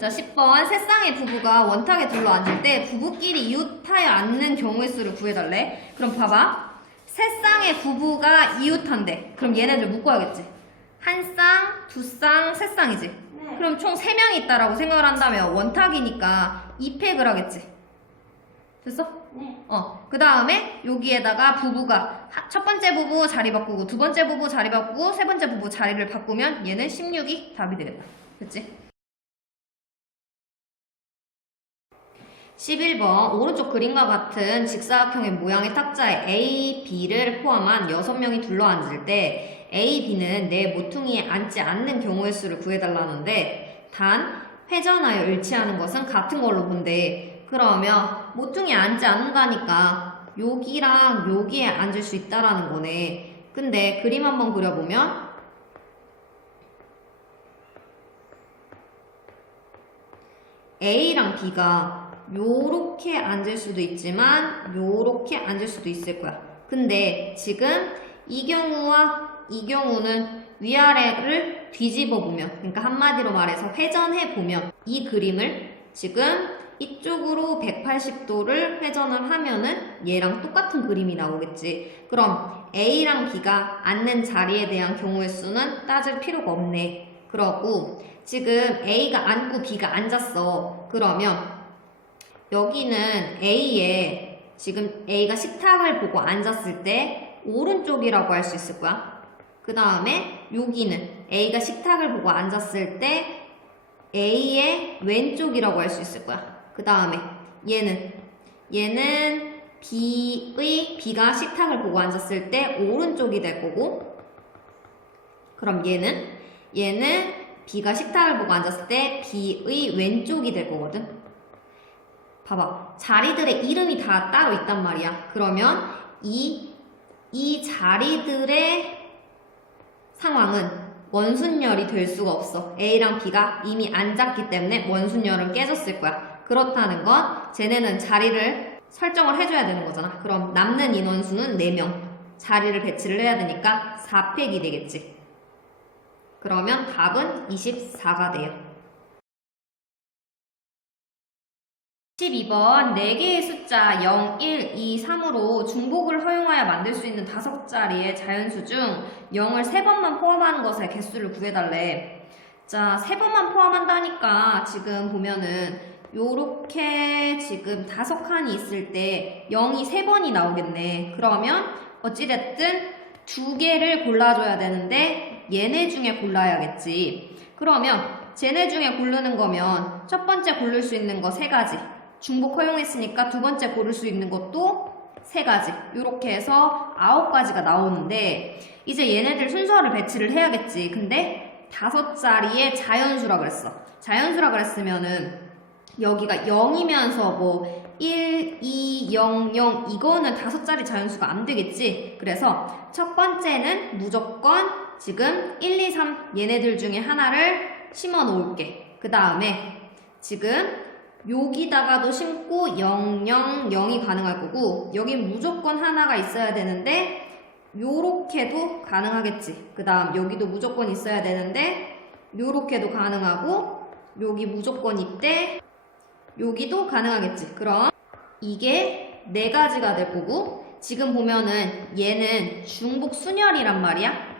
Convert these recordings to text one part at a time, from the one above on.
자, 10번. 세 쌍의 부부가 원탁에 둘러 앉을 때 부부끼리 이웃하여 앉는 경우의 수를 구해달래. 그럼 봐봐. 세 쌍의 부부가 이웃한데. 그럼 얘네들 묶어야겠지. 한 쌍, 두 쌍, 세 쌍이지. 네. 그럼 총 3명이 있다라고 생각을 한다면 원탁이니까 2팩을 하겠지. 됐어? 네. 어, 그 다음에 여기에다가 부부가 하- 첫 번째 부부 자리 바꾸고 두 번째 부부 자리 바꾸고 세 번째 부부 자리를 바꾸면 얘는 16이 답이 되겠다. 그치? 11번 오른쪽 그림과 같은 직사각형의 모양의 탁자에 A, B를 포함한 6명이 둘러앉을 때 A, B는 내 모퉁이에 앉지 않는 경우의 수를 구해달라는데 단 회전하여 일치하는 것은 같은 걸로 본대. 그러면 모퉁이에 앉지 않는다니까 여기랑 여기에 앉을 수 있다라는 거네. 근데 그림 한번 그려보면 A랑 B가 요렇게 앉을 수도 있지만 요렇게 앉을 수도 있을 거야. 근데 지금 이 경우와 이 경우는 위아래를 뒤집어 보면 그러니까 한마디로 말해서 회전해 보면 이 그림을 지금 이쪽으로 180도를 회전을 하면은 얘랑 똑같은 그림이 나오겠지. 그럼 A랑 B가 앉는 자리에 대한 경우의 수는 따질 필요가 없네. 그러고 지금 A가 앉고 B가 앉았어. 그러면 여기는 A에 지금 A가 식탁을 보고 앉았을 때 오른쪽이라고 할 수 있을 거야. 그 다음에 여기는 A가 식탁을 보고 앉았을 때 A의 왼쪽이라고 할 수 있을 거야. 그 다음에 얘는 얘는 B의 B가 식탁을 보고 앉았을 때 오른쪽이 될 거고 그럼 얘는 얘는 B가 식탁을 보고 앉았을 때 B의 왼쪽이 될 거거든. 봐봐. 자리들의 이름이 다 따로 있단 말이야. 그러면 이, 이 자리들의 상황은 원순열이 될 수가 없어. A랑 B가 이미 앉았기 때문에 원순열은 깨졌을 거야. 그렇다는 건 쟤네는 자리를 설정을 해줘야 되는 거잖아. 그럼 남는 인원수는 4명. 자리를 배치를 해야 되니까 4팩이 되겠지. 그러면 답은 24가 돼요. 12번 4개의 숫자 0, 1, 2, 3으로 중복을 허용하여 만들 수 있는 5자리의 자연수 중 0을 3번만 포함하는 것의 개수를 구해달래. 자, 3번만 포함한다니까 지금 보면은 요렇게 지금 다섯 칸이 있을 때 0이 3번이 나오겠네. 그러면 어찌됐든 두 개를 골라줘야 되는데 얘네 중에 골라야겠지. 그러면 쟤네 중에 고르는 거면 첫 번째 고를 수 있는 거 세 가지. 중복 허용했으니까 두 번째 고를 수 있는 것도 세 가지. 이렇게 해서 아홉 가지가 나오는데 이제 얘네들 순서를 배치를 해야겠지. 근데 다섯 자리의 자연수라 그랬어. 자연수라 그랬으면은 여기가 0이면서 뭐 1, 2, 0, 0 이거는 다섯 자리 자연수가 안 되겠지. 그래서 첫 번째는 무조건 지금 1, 2, 3 얘네들 중에 하나를 심어 놓을게. 그 다음에 지금 여기다가도 심고 0, 0, 0이 가능할 거고 여기 무조건 하나가 있어야 되는데 요렇게도 가능하겠지. 그 다음 여기도 무조건 있어야 되는데 요렇게도 가능하고 여기 무조건 있대. 여기도 가능하겠지. 그럼 이게 네 가지가 될 거고 지금 보면은 얘는 중복 순열이란 말이야.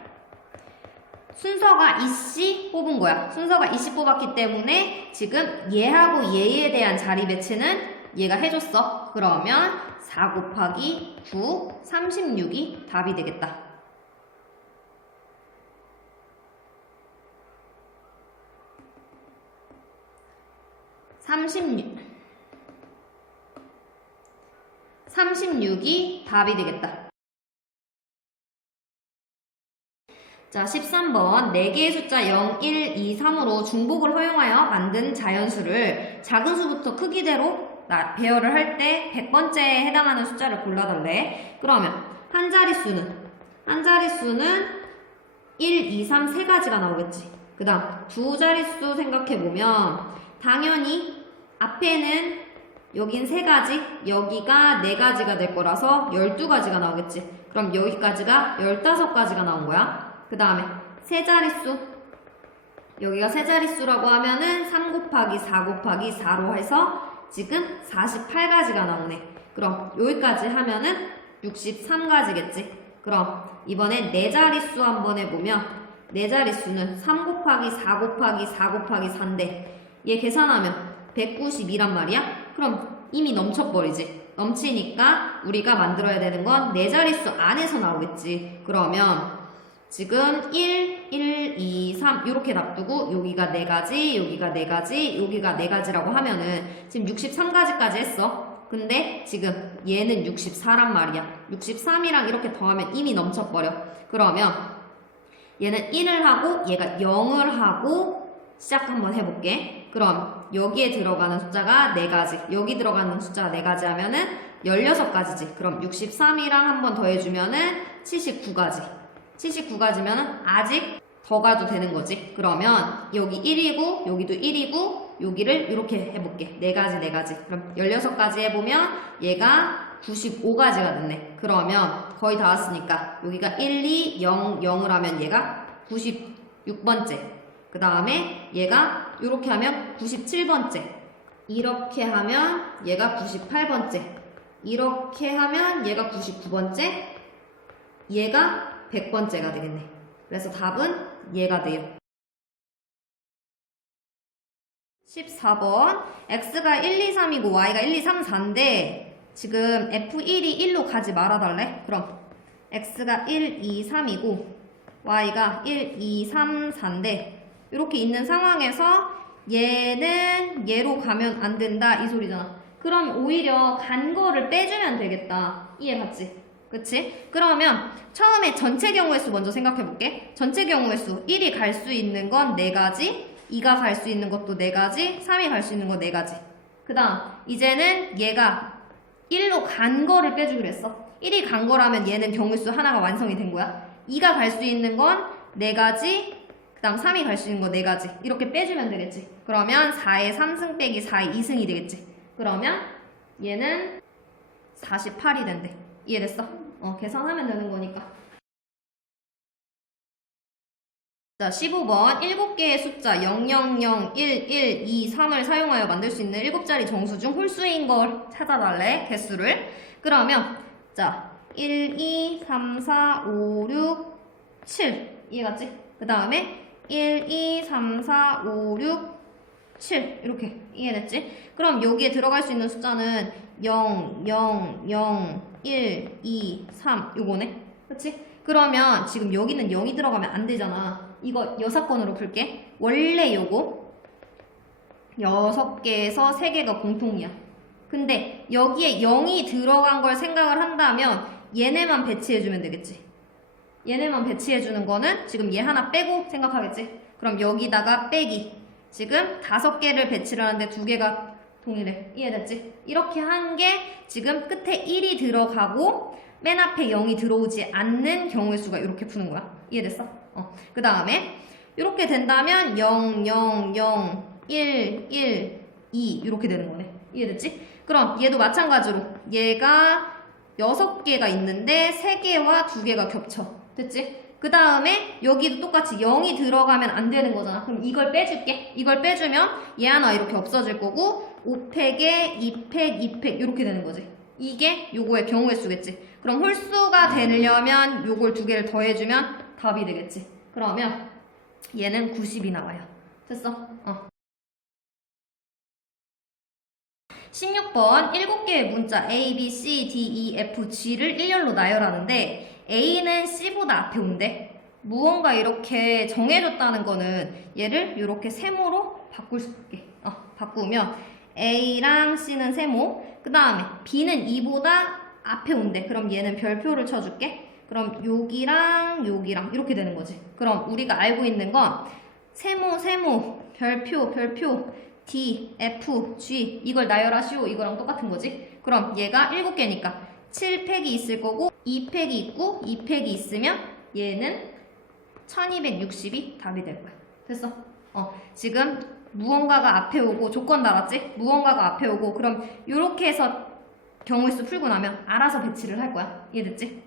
순서가 이씨 뽑은 거야. 순서가 이씨 뽑았기 때문에 지금 얘하고 얘에 대한 자리 배치는 얘가 해줬어. 그러면 4 곱하기 9, 36이 답이 되겠다. 삼십육 36이 답이 되겠다. 자, 13번. 4개의 숫자 0, 1, 2, 3으로 중복을 허용하여 만든 자연수를 작은 수부터 크기대로 나- 배열을 할 때 100번째에 해당하는 숫자를 골라달래. 그러면 한 자릿수는, 한 자릿수는 1, 2, 3, 세 가지가 나오겠지. 그 다음, 두 자릿수 생각해보면, 당연히 앞에는 여긴 세 가지, 여기가 네 가지가 될 거라서 12가지가 나오겠지. 그럼 여기까지가 15가지가 나온 거야. 그 다음에 세 자릿수 여기가 세 자릿수라고 하면은 3 곱하기 4 곱하기 4로 해서 지금 48가지가 나오네. 그럼 여기까지 하면은 63가지겠지. 그럼 이번에 네 자릿수 한번 해보면 네 자릿수는 3 곱하기 4 곱하기 4 곱하기 4인데 얘 계산하면 192란 말이야? 그럼 이미 넘쳐버리지. 넘치니까 우리가 만들어야 되는 건 네 자릿수 안에서 나오겠지. 그러면 지금 1, 1, 2, 3 이렇게 놔두고 여기가 네 가지, 여기가 네 가지, 여기가 네 가지라고 하면은 지금 63가지까지 했어. 근데 지금 얘는 64란 말이야. 63이랑 이렇게 더하면 이미 넘쳐버려. 그러면 얘는 1을 하고 얘가 0을 하고 시작 한번 해볼게. 그럼 여기에 들어가는 숫자가 4가지, 여기 들어가는 숫자가 4가지 하면은 16가지지. 그럼 63이랑 한번 더해주면은 79가지. 79가지면은 아직 더 가도 되는 거지. 그러면 여기 1이고, 여기도 1이고, 여기를 이렇게 해볼게. 4가지, 4가지. 그럼 16가지 해보면 얘가 95가지가 됐네. 그러면 거의 다 왔으니까 여기가 1, 2, 0, 0을 하면 얘가 96번째. 그 다음에 얘가 이렇게 하면 97번째. 이렇게 하면 얘가 98번째. 이렇게 하면 얘가 99번째. 얘가 100번째가 되겠네. 그래서 답은 얘가 돼요. 14번 x가 1, 2, 3이고 y가 1, 2, 3, 4인데 지금 f1이 1로 가지 말아달래? 그럼 x가 1, 2, 3이고 y가 1, 2, 3, 4인데 이렇게 있는 상황에서 얘는 얘로 가면 안 된다 이 소리잖아. 그럼 오히려 간 거를 빼주면 되겠다. 이해 갔지? 그치? 그러면 처음에 전체 경우의 수 먼저 생각해 볼게. 전체 경우의 수 1이 갈 수 있는 건 4가지, 2가 갈 수 있는 것도 4가지, 3이 갈 수 있는 거 4가지. 그 다음 이제는 얘가 1로 간 거를 빼주기로 했어. 1이 간 거라면 얘는 경우의 수 하나가 완성이 된 거야. 2가 갈 수 있는 건 4가지, 그 다음 3이 갈 수 있는 거 4가지. 이렇게 빼주면 되겠지. 그러면 4의 3승 빼기 4의 2승이 되겠지. 그러면 얘는 48이 된대. 이해됐어? 어, 계산하면 되는 거니까. 자, 15번 7개의 숫자 0, 0, 0, 1, 1, 2, 3을 사용하여 만들 수 있는 7자리 정수 중 홀수인 걸 찾아달래, 개수를. 그러면 자, 1, 2, 3, 4, 5, 6, 7 이해갔지? 그 다음에 1, 2, 3, 4, 5, 6, 7 이렇게 이해됐지? 그럼 여기에 들어갈 수 있는 숫자는 0, 0, 0, 1, 2, 3 요거네. 그치? 그러면 지금 여기는 0이 들어가면 안 되잖아. 이거 여사건으로 풀게. 원래 요거 6개에서 3개가 공통이야. 근데 여기에 0이 들어간 걸 생각을 한다면 얘네만 배치해주면 되겠지. 얘네만 배치해주는 거는 지금 얘 하나 빼고 생각하겠지? 그럼 여기다가 빼기. 지금 다섯 개를 배치를 하는데 두 개가 동일해. 이해됐지? 이렇게 한 게 지금 끝에 1이 들어가고 맨 앞에 0이 들어오지 않는 경우의 수가 이렇게 푸는 거야. 이해됐어? 어. 그 다음에 이렇게 된다면 0, 0, 0, 1, 1, 2 이렇게 되는 거네. 이해됐지? 그럼 얘도 마찬가지로 얘가 6개가 있는데 3개와 2개가 겹쳐. 됐지? 그 다음에 여기도 똑같이 0이 들어가면 안 되는 거잖아. 그럼 이걸 빼줄게. 이걸 빼주면 얘 하나 이렇게 없어질 거고 5팩에 2팩, 2팩 이렇게 되는 거지. 이게 요거의 경우의 수겠지. 그럼 홀수가 되려면 요걸 두 개를 더해주면 답이 되겠지. 그러면 얘는 90이 나와요. 됐어? 어. 16번 7개의 문자 A, B, C, D, E, F, G를 일렬로 나열하는데 A는 C보다 앞에 온대. 무언가 이렇게 정해줬다는 거는 얘를 이렇게 세모로 바꿀 수 있게 어, 바꾸면 A랑 C는 세모 그 다음에 B는 E보다 앞에 온대. 그럼 얘는 별표를 쳐줄게. 그럼 여기랑 여기랑 이렇게 되는 거지. 그럼 우리가 알고 있는 건 세모 세모 별표 별표 D, F, G 이걸 나열하시오 이거랑 똑같은 거지. 그럼 얘가 7개니까 7팩이 있을 거고 2팩이 있고 2팩이 있으면 얘는 1260이 답이 될 거야. 됐어? 어, 지금 무언가가 앞에 오고 조건 달았지? 무언가가 앞에 오고 그럼 이렇게 해서 경우의 수 풀고 나면 알아서 배치를 할 거야. 이해됐지?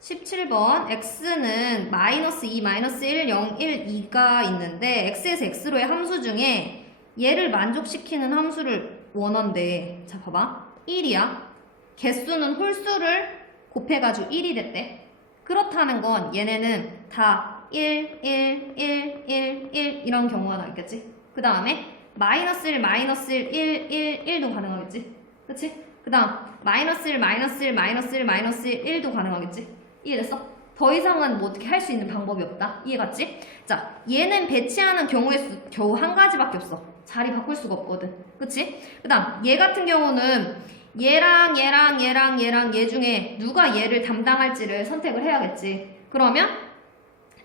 17번 x는 마이너스 2, 마이너스 1, 0, 1, 2가 있는데 x에서 x로의 함수 중에 얘를 만족시키는 함수를 원한대. 자, 봐봐. 1이야. 개수는 홀수를 곱해가지고 1이 됐대. 그렇다는 건 얘네는 다 1, 1, 1, 1, 1 이런 경우가 나있겠지. 그 다음에 마이너스 1, 마이너스 1, 1, 1, 1도 가능하겠지. 그치? 그 다음 마이너스 1, 마이너스 1, 마이너스 1, 마이너스 1, 1도 가능하겠지. 이해됐어? 더 이상은 뭐 어떻게 할 수 있는 방법이 없다. 이해갔지? 자, 얘는 배치하는 경우의 수 겨우 한 가지밖에 없어. 자리 바꿀 수가 없거든. 그치? 그 다음 얘 같은 경우는 얘랑 얘랑 얘랑 얘랑 얘 중에 누가 얘를 담당할지를 선택을 해야겠지. 그러면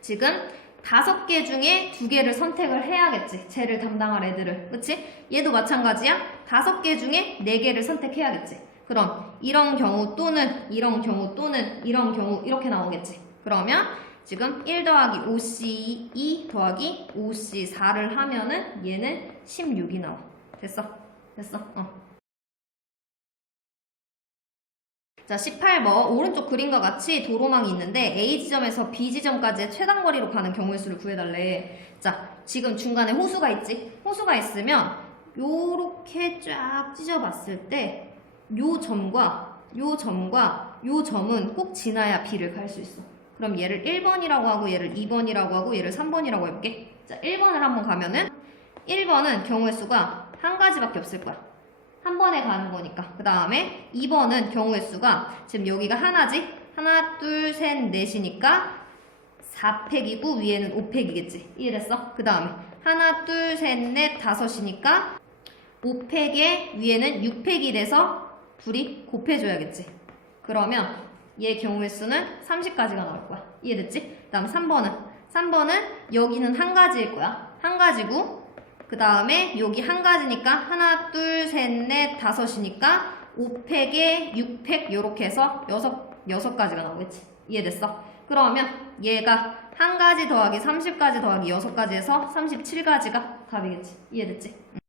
지금 다섯 개 중에 두 개를 선택을 해야겠지. 쟤를 담당할 애들을. 그치? 얘도 마찬가지야. 다섯 개 중에 네 개를 선택해야겠지. 그럼 이런 경우 또는 이런 경우 또는 이런 경우 이렇게 나오겠지. 그러면 지금 1 더하기 5C 2 더하기 5C 4를 하면은 얘는 16이 나와. 됐어? 됐어? 어. 자, 18번 오른쪽 그림과 같이 도로망이 있는데 A 지점에서 B 지점까지의 최단 거리로 가는 경우의 수를 구해달래. 자, 지금 중간에 호수가 있지? 호수가 있으면 요렇게 쫙 찢어봤을 때 요 점과 요 점과 요 점은 꼭 지나야 B를 갈 수 있어. 그럼 얘를 1번이라고 하고 얘를 2번이라고 하고 얘를 3번이라고 해볼게. 자, 1번을 한번 가면은 1번은 경우의 수가 한 가지밖에 없을 거야. 한 번에 가는 거니까. 그 다음에 2번은 경우의 수가 지금 여기가 하나지? 하나, 둘, 셋, 넷이니까 4팩이고 위에는 5팩이겠지. 이해됐어? 그 다음에 하나, 둘, 셋, 넷, 다섯이니까 5팩에 위에는 6팩이 돼서 둘이 곱해줘야겠지. 그러면 얘 경우의 수는 30까지가 나올 거야. 이해됐지? 그 다음 3번은 3번은 여기는 한 가지일 거야. 한 가지고 그 다음에 여기 한 가지니까 하나, 둘, 셋, 넷, 다섯이니까 5팩에 6팩 요렇게 해서 여섯, 여섯 가지가 나오겠지. 이해됐어? 그러면 얘가 한 가지 더하기 30가지 더하기 6가지 해서 37가지가 답이겠지. 이해됐지? 응.